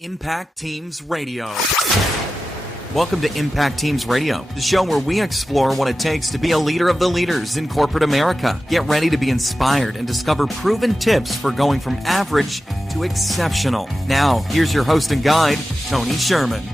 Impact Teams Radio. Welcome to Impact Teams Radio, the show where we explore what it takes to be a leader of the leaders in corporate America. Get ready to be inspired and discover proven tips for going from average to exceptional. Now, here's your host and guide, Tony Sherman.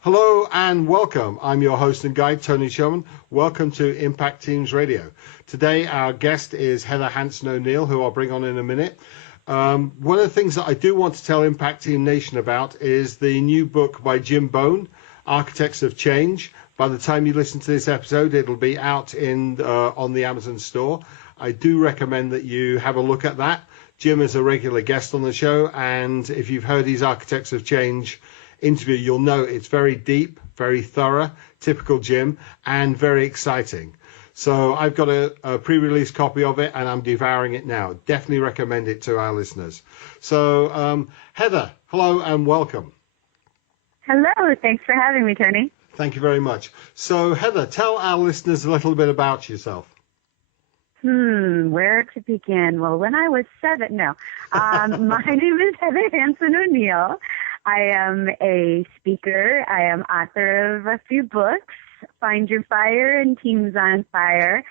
Hello and welcome. I'm your host and guide, Tony Sherman. Welcome to Impact Teams Radio. Today, our guest is Heather Hansen O'Neill, who I'll bring on in a minute. One of the things that I do want to tell Impact Team Nation about is the new book by Jim Bone, Architects of Change. By the time you listen to this episode, it'll be out on the Amazon store. I do recommend that you have a look at that. Jim is a regular guest on the show, and if you've heard his Architects of Change interview, you'll know it's very deep, very thorough, typical Jim, and very exciting. So I've got a pre-release copy of it, and I'm devouring it now. Definitely recommend it to our listeners. So, Heather, hello and welcome. Hello. Thanks for having me, Tony. Thank you very much. So, Heather, tell our listeners a little bit about yourself. Where to begin? Well, when I was 7, my name is Heather Hansen O'Neill. I am a speaker. I am author of a few books, Find Your Fire and Teams on Fire.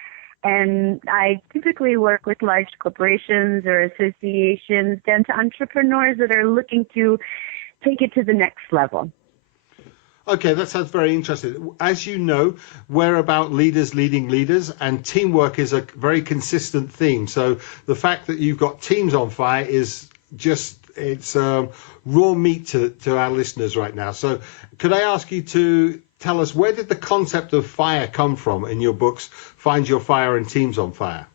And I typically work with large corporations or associations down to entrepreneurs that are looking to take it to the next level. Okay, that sounds very interesting. As you know, we're about leaders leading leaders, and teamwork is a very consistent theme. So the fact that you've got teams on fire is just, it's raw meat to our listeners right now. So could I ask you to tell us, where did the concept of fire come from in your books, Find Your Fire and Teams on Fire?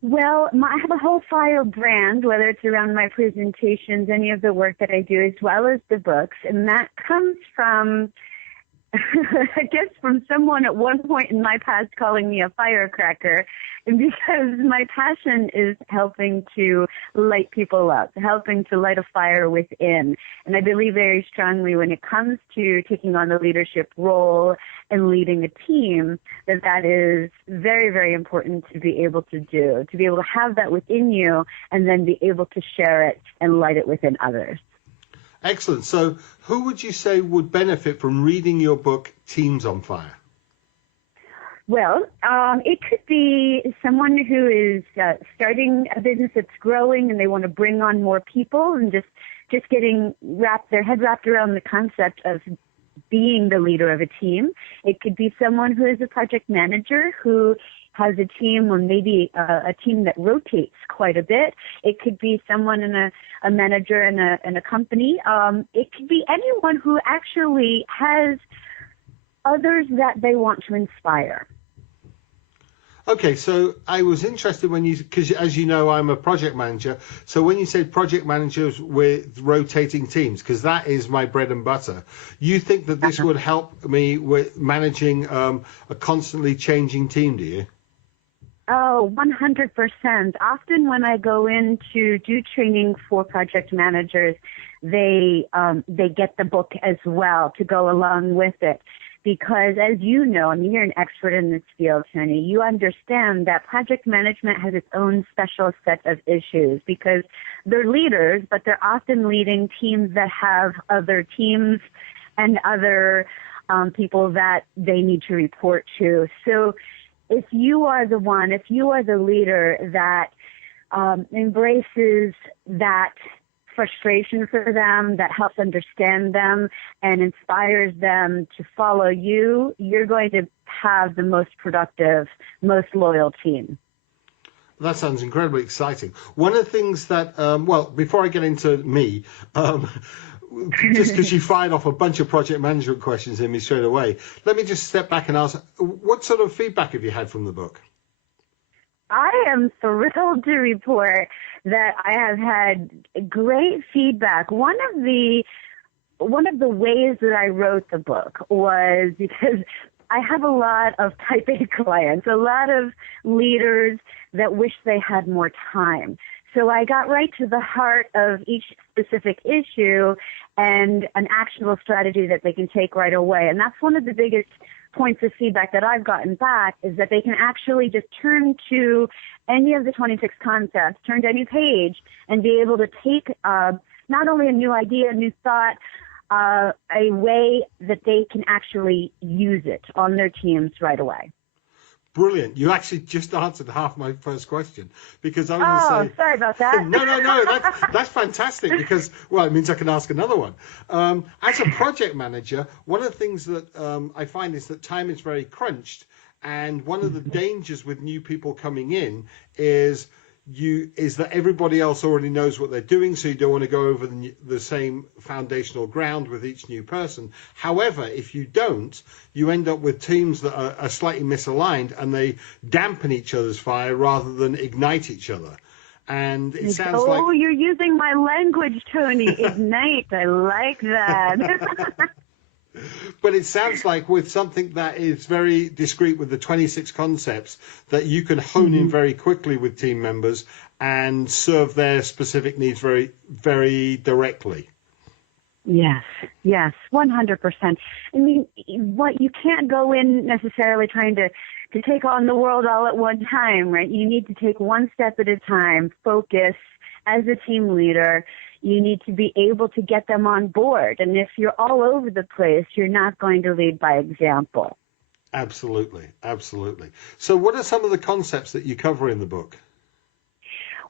Well, I have a whole fire brand, whether it's around my presentations, any of the work that I do, as well as the books. And that comes from, I guess, from someone at one point in my past calling me a firecracker, because my passion is helping to light people up, helping to light a fire within. And I believe very strongly when it comes to taking on the leadership role and leading a team, that is very, very important to be able to do, to be able to have that within you and then be able to share it and light it within others. Excellent. So who would you say would benefit from reading your book, Teams on Fire? Well, it could be someone who is starting a business that's growing and they want to bring on more people and just getting their head wrapped around the concept of being the leader of a team. It could be someone who is a project manager who has a team, or maybe a team that rotates quite a bit. It could be someone a manager in a company. It could be anyone who actually has others that they want to inspire. Okay, so I was interested when because as you know, I'm a project manager. So when you said project managers with rotating teams, because that is my bread and butter, you think that this would help me with managing a constantly changing team, do you? Oh, 100%. Often when I go in to do training for project managers, they get the book as well to go along with it. Because as you know, I mean, you're an expert in this field, Tony, you understand that project management has its own special set of issues because they're leaders, but they're often leading teams that have other teams and other people that they need to report to. So if you are the leader that embraces that frustration for them, that helps understand them and inspires them to follow you, you're going to have the most productive, most loyal team. That sounds incredibly exciting. One of the things that, before I get into me, just because you fired off a bunch of project management questions in me straight away, let me just step back and ask, what sort of feedback have you had from the book? I am thrilled to report that I have had great feedback. One of the ways that I wrote the book was because I have a lot of type A clients, a lot of leaders that wish they had more time. So I got right to the heart of each specific issue and an actionable strategy that they can take right away. And that's one of the biggest points of feedback that I've gotten back, is that they can actually just turn to any of the 26 concepts, turn to any page, and be able to take not only a new idea, a new thought, a way that they can actually use it on their teams right away. Brilliant. You actually just answered half my first question, because I was going to say... sorry about that. No, that's fantastic, because, well, it means I can ask another one. As a project manager, one of the things that I find is that time is very crunched, and one of the dangers with new people coming in is that everybody else already knows what they're doing, so you don't want to go over the same foundational ground with each new person. However, if you don't, you end up with teams that are slightly misaligned, and they dampen each other's fire rather than ignite each other. And it sounds like... Oh, you're using my language, Tony. Ignite. I like that. But it sounds like with something that is very discreet, with the 26 concepts, that you can hone in very quickly with team members and serve their specific needs very, very directly. Yes, 100%. I mean, you can't go in necessarily trying to take on the world all at one time, right? You need to take one step at a time, focus as a team leader. You need to be able to get them on board. And if you're all over the place, you're not going to lead by example. Absolutely. So what are some of the concepts that you cover in the book?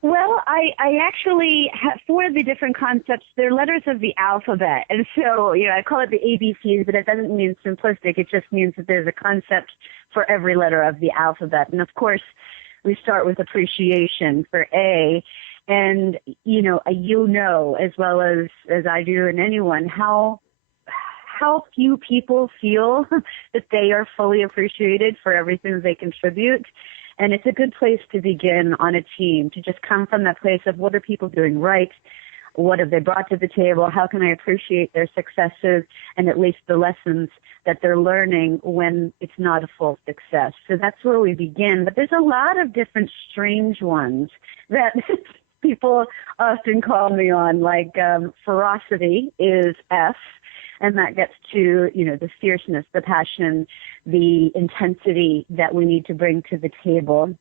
Well, I actually have 4 of the different concepts. They're letters of the alphabet. And so, I call it the ABCs, but it doesn't mean simplistic. It just means that there's a concept for every letter of the alphabet. And of course, we start with appreciation for A. And, as well as I do and anyone, how few people feel that they are fully appreciated for everything they contribute. And it's a good place to begin on a team, to just come from that place of what are people doing right? What have they brought to the table? How can I appreciate their successes and at least the lessons that they're learning when it's not a full success? So that's where we begin. But there's a lot of different strange ones that people often call me on, like ferocity is F, and that gets to, the fierceness, the passion, the intensity that we need to bring to the table.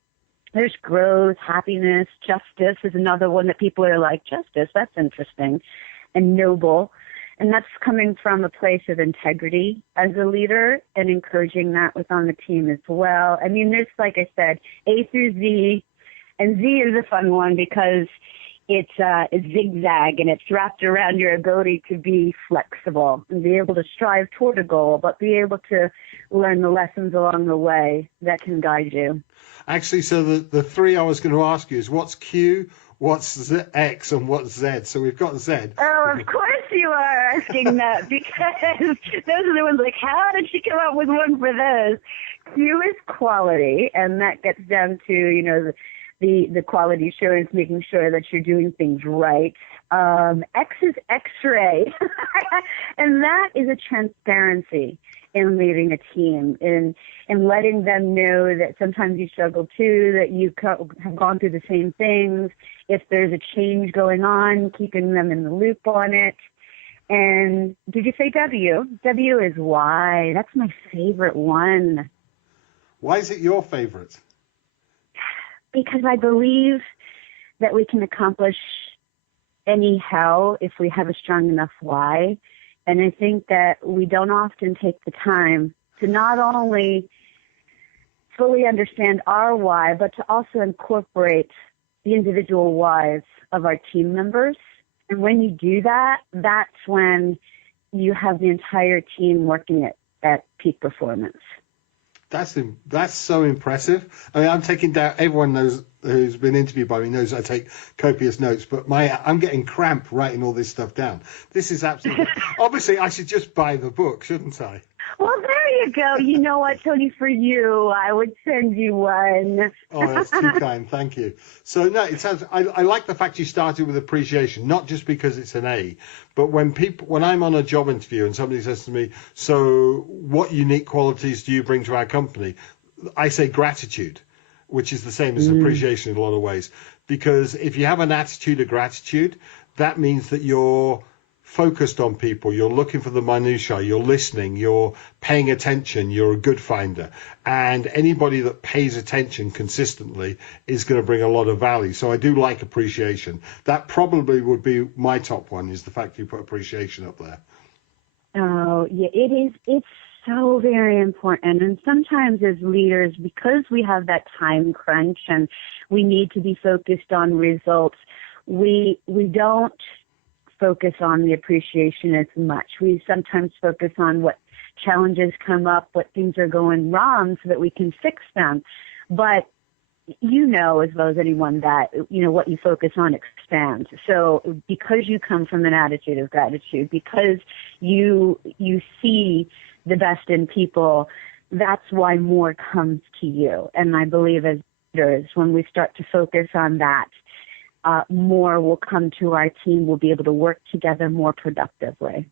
There's growth, happiness, justice is another one that people are like, justice, that's interesting, and noble. And that's coming from a place of integrity as a leader and encouraging that within the team as well. I mean, there's, like I said, A through Z. And Z is a fun one because it's zigzag, and it's wrapped around your ability to be flexible and be able to strive toward a goal, but be able to learn the lessons along the way that can guide you. Actually, so the 3 I was going to ask you is what's Q, what's X, and what's Z? So we've got Z. Oh, of course you are asking that, because those are the ones like, how did she come up with one for those? Q is quality, and that gets down to, the quality assurance, making sure that you're doing things right. X is X-ray, and that is a transparency in leading a team, and letting them know that sometimes you struggle too, that you have gone through the same things. If there's a change going on, keeping them in the loop on it. And did you say W? W is Y. That's my favorite one. Why is it your favorite? Because I believe that we can accomplish any how if we have a strong enough why. And I think that we don't often take the time to not only fully understand our why, but to also incorporate the individual whys of our team members. And when you do that, that's when you have the entire team working at peak performance. That's so impressive. I mean, I'm taking down. Everyone knows who's been interviewed by me knows I take copious notes, but I'm getting cramp writing all this stuff down. This is absolutely. Obviously, I should just buy the book, shouldn't I? Well, there you go. You know what, Tony? For you, I would send you one. Oh, that's too kind. Thank you. So no, it sounds. I like the fact you started with appreciation, not just because it's an A, but when I'm on a job interview and somebody says to me, "So, what unique qualities do you bring to our company?" I say gratitude, which is the same as appreciation in a lot of ways. Because if you have an attitude of gratitude, that means that you're focused on people, you're looking for the minutiae, you're listening, you're paying attention, you're a good finder. And anybody that pays attention consistently is going to bring a lot of value. So I do like appreciation. That probably would be my top one, is the fact you put appreciation up there. Oh, yeah, it is. It's so very important. And sometimes as leaders, because we have that time crunch and we need to be focused on results, we don't focus on the appreciation as much. We sometimes focus on what challenges come up, what things are going wrong so that we can fix them. But you know as well as anyone that, what you focus on expands. So because you come from an attitude of gratitude, because you see the best in people, that's why more comes to you. And I believe as leaders, when we start to focus on that, more will come to our team. We'll be able to work together more productively.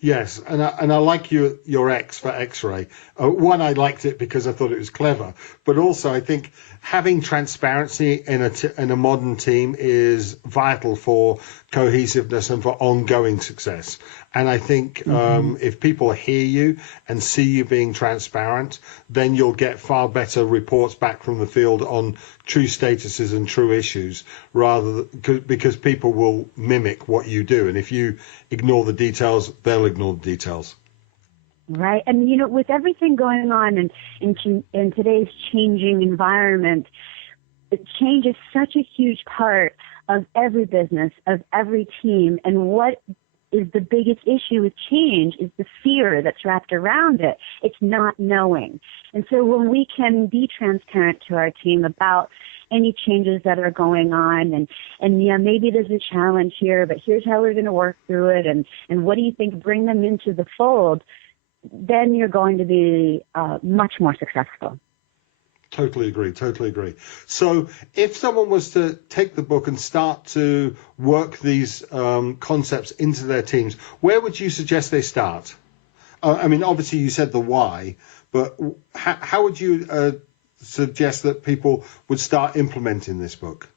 Yes, and I like your X for X-ray. One, I liked it because I thought it was clever, but also I think having transparency in a modern team is vital for cohesiveness and for ongoing success. And I think if people hear you and see you being transparent, then you'll get far better reports back from the field on true statuses and true issues, because people will mimic what you do. And if you ignore the details, they'll ignore the details. Right. And, with everything going on in today's changing environment, change is such a huge part of every business, of every team. And what is the biggest issue with change is the fear that's wrapped around it. It's not knowing. And so when we can be transparent to our team about any changes that are going on and yeah, maybe there's a challenge here, but here's how we're going to work through it. And what do you think? Bring them into the fold. Then you're going to be much more successful. Totally agree. So if someone was to take the book and start to work these concepts into their teams, where would you suggest they start? Obviously you said the why, but how would you suggest that people would start implementing this book?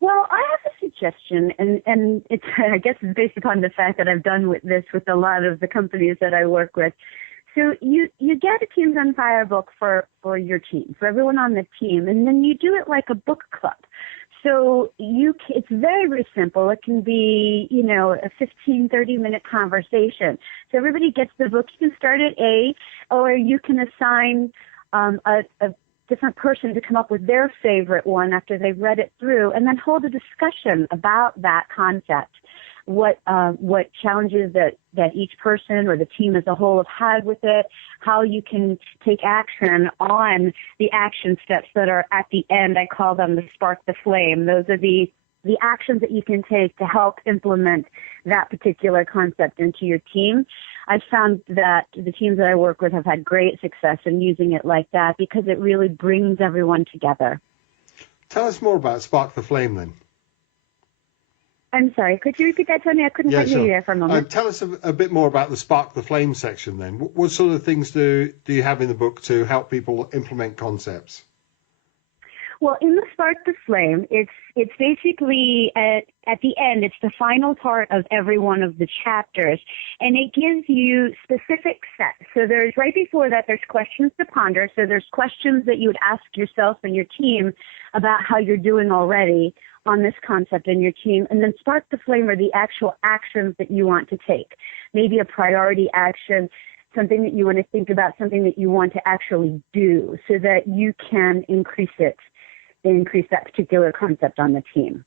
Well, I have a suggestion, and it's, I guess it's based upon the fact that I've done this with a lot of the companies that I work with. So you get a Teams on Fire book for your team, for everyone on the team, and then you do it like a book club. So it's very, very simple. It can be, a 15, 30-minute conversation. So everybody gets the book. You can start at A, or you can assign a different person to come up with their favorite one after they've read it through, and then hold a discussion about that concept. What challenges that each person or the team as a whole have had with it, how you can take action on the action steps that are at the end. I call them the spark the flame. Those are the actions that you can take to help implement that particular concept into your team. I've found that the teams that I work with have had great success in using it like that because it really brings everyone together. Tell us more about Spark the Flame then. I'm sorry, could you repeat that, Tony? I couldn't quite hear you there for a moment. Tell us a bit more about the Spark the Flame section then. What sort of things do you have in the book to help people implement concepts? Well, in the Spark the Flame, it's basically at the end, it's the final part of every one of the chapters, and it gives you specific sets. So there's, right before that, there's questions to ponder. So there's questions that you would ask yourself and your team about how you're doing already on this concept in your team. And then Spark the Flame are the actual actions that you want to take. Maybe a priority action, something that you want to think about, something that you want to actually do so that you can increase that particular concept on the team.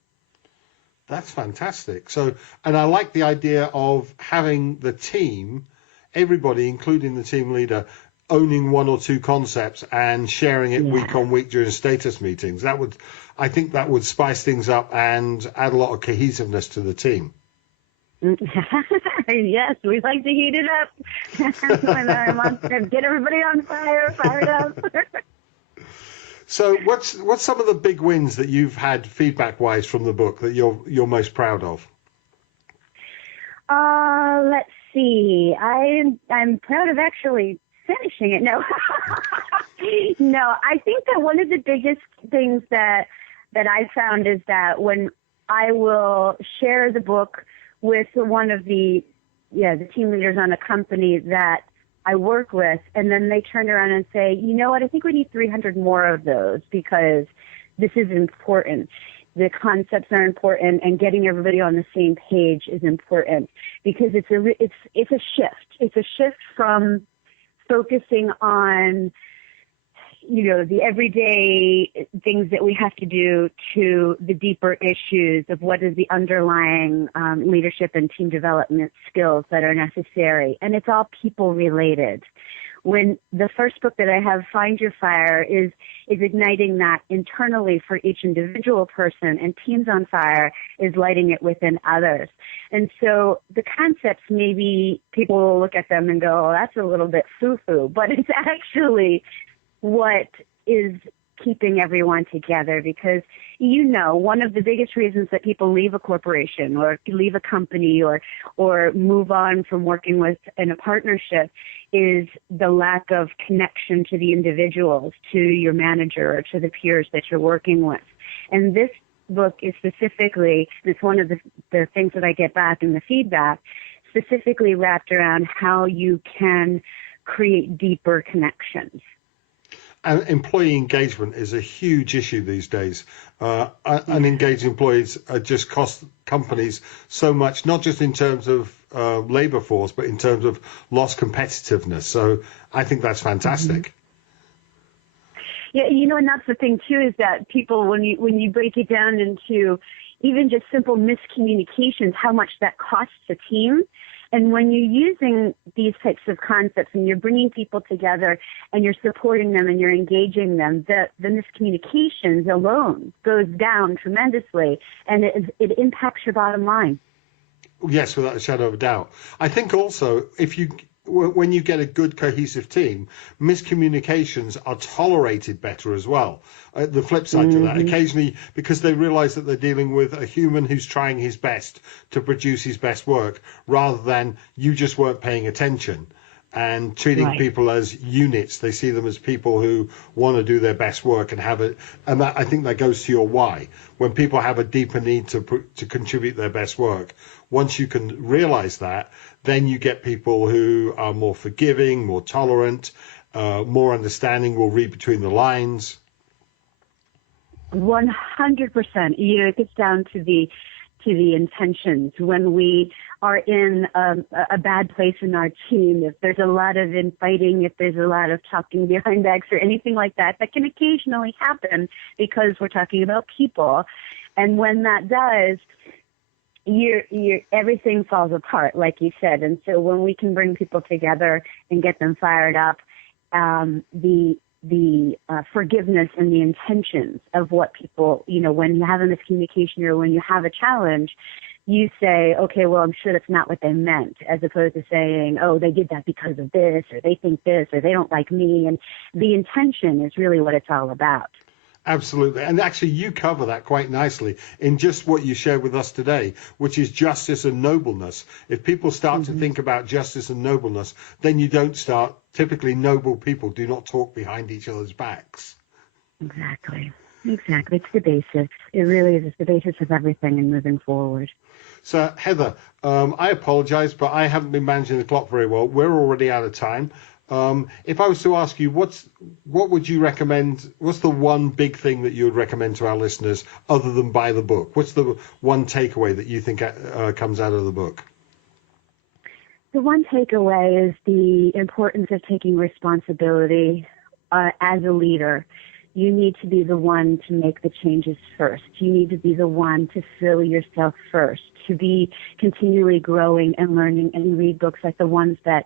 That's fantastic. So, and I like the idea of having the team, everybody, including the team leader, owning one or two concepts and sharing it week on week during status meetings. I think that would spice things up and add a lot of cohesiveness to the team. Yes, we like to heat it up. Get everybody on fire, fired up. So what's some of the big wins that you've had feedback-wise from the book that you're most proud of? Let's see. I'm proud of actually finishing it. No. No, I think that one of the biggest things that I found is that when I will share the book with one of the team leaders on a company that I work with, and then they turn around and say, you know what, I think we need 300 more of those because this is important. The concepts are important, and getting everybody on the same page is important because it's a shift. It's a shift from focusing on, you know, the everyday things that we have to do to the deeper issues of what is the underlying leadership and team development skills that are necessary. And it's all people related. When the first book that I have, Find Your Fire, is igniting that internally for each individual person, and Teams on Fire is lighting it within others. And so the concepts, maybe people will look at them and go, oh, that's a little bit foo-foo, but it's actually what is keeping everyone together, because, you know, one of the biggest reasons that people leave a corporation or leave a company or move on from working with in a partnership is the lack of connection to the individuals, to your manager or to the peers that you're working with. And this book is specifically, it's one of the things that I get back in the feedback, specifically wrapped around how you can create deeper connections. And employee engagement is a huge issue these days. Unengaged employees just cost companies so much, not just in terms of labor force, but in terms of lost competitiveness. So I think that's fantastic. Yeah, you know, and that's the thing too, is that people, when you break it down into even just simple miscommunications, how much that costs a team. And when you're using these types of concepts and you're bringing people together and you're supporting them and you're engaging them, the miscommunications alone goes down tremendously, and it impacts your bottom line. Yes, without a shadow of a doubt. I think also when you get a good cohesive team, miscommunications are tolerated better as well. The flip side to that, occasionally, because they realize that they're dealing with a human who's trying his best to produce his best work, rather than you just weren't paying attention and treating people as units. They see them as people who want to do their best work and have it. And that, I think that goes to your why. When people have a deeper need to contribute their best work, once you can realize that, then you get people who are more forgiving, more tolerant, more understanding, will read between the lines. 100%. You know, it gets down to the intentions. When we are in a bad place in our team, if there's a lot of infighting, if there's a lot of talking behind backs or anything like that, that can occasionally happen because we're talking about people. And when that does, everything falls apart, like you said. And so when we can bring people together and get them fired up, the forgiveness and the intentions of what people, you know, when you have a miscommunication or when you have a challenge, you say, okay, well, I'm sure that's not what they meant, as opposed to saying, oh, they did that because of this, or they think this, or they don't like me. And the intention is really what it's all about. Absolutely. And actually, you cover that quite nicely in just what you shared with us today, which is justice and nobleness. If people start to think about justice and nobleness, then you don't start. Typically, noble people do not talk behind each other's backs. Exactly. It's the basis. It really is. It's the basis of everything in moving forward. So, Heather, I apologize, but I haven't been managing the clock very well. We're already out of time. If I was to ask you, what would you recommend? What's the one big thing that you would recommend to our listeners other than buy the book? What's the one takeaway that you think comes out of the book? The one takeaway is the importance of taking responsibility as a leader. You need to be the one to make the changes first. You need to be the one to fill yourself first, to be continually growing and learning and read books like the ones that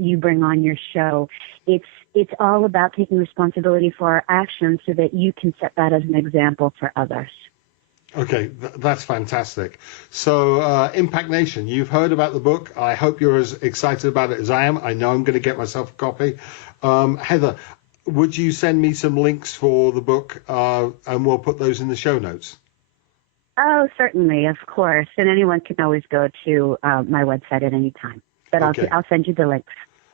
you bring on your show. It's all about taking responsibility for our actions so that you can set that as an example for others. Okay, that's fantastic. So, Impact Nation, you've heard about the book. I hope you're as excited about it as I am. I know I'm going to get myself a copy. Heather, would you send me some links for the book, and we'll put those in the show notes? Oh, certainly, of course. And anyone can always go to my website at any time. But Okay. I'll send you the links.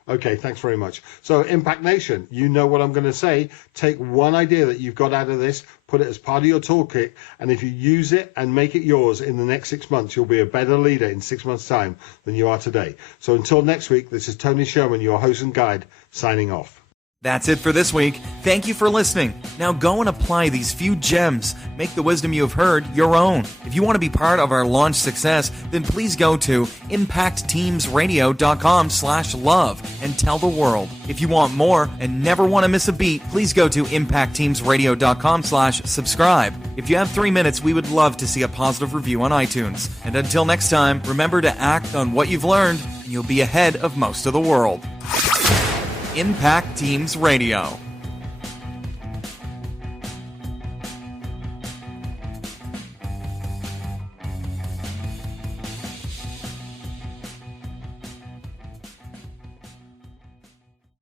Okay, thanks very much. So, Impact Nation, you know what I'm going to say. Take one idea that you've got out of this, put it as part of your toolkit, and if you use it and make it yours in the next 6 months, you'll be a better leader in 6 months' time than you are today. So until next week, this is Tony Sherman, your host and guide, signing off. That's it for this week. Thank you for listening. Now go and apply these few gems. Make the wisdom you have heard your own. If you want to be part of our launch success, then please go to impactteamsradio.com/love and tell the world. If you want more and never want to miss a beat, please go to impactteamsradio.com/subscribe. If you have 3 minutes, we would love to see a positive review on iTunes. And until next time, remember to act on what you've learned, and you'll be ahead of most of the world. Impact Teams Radio.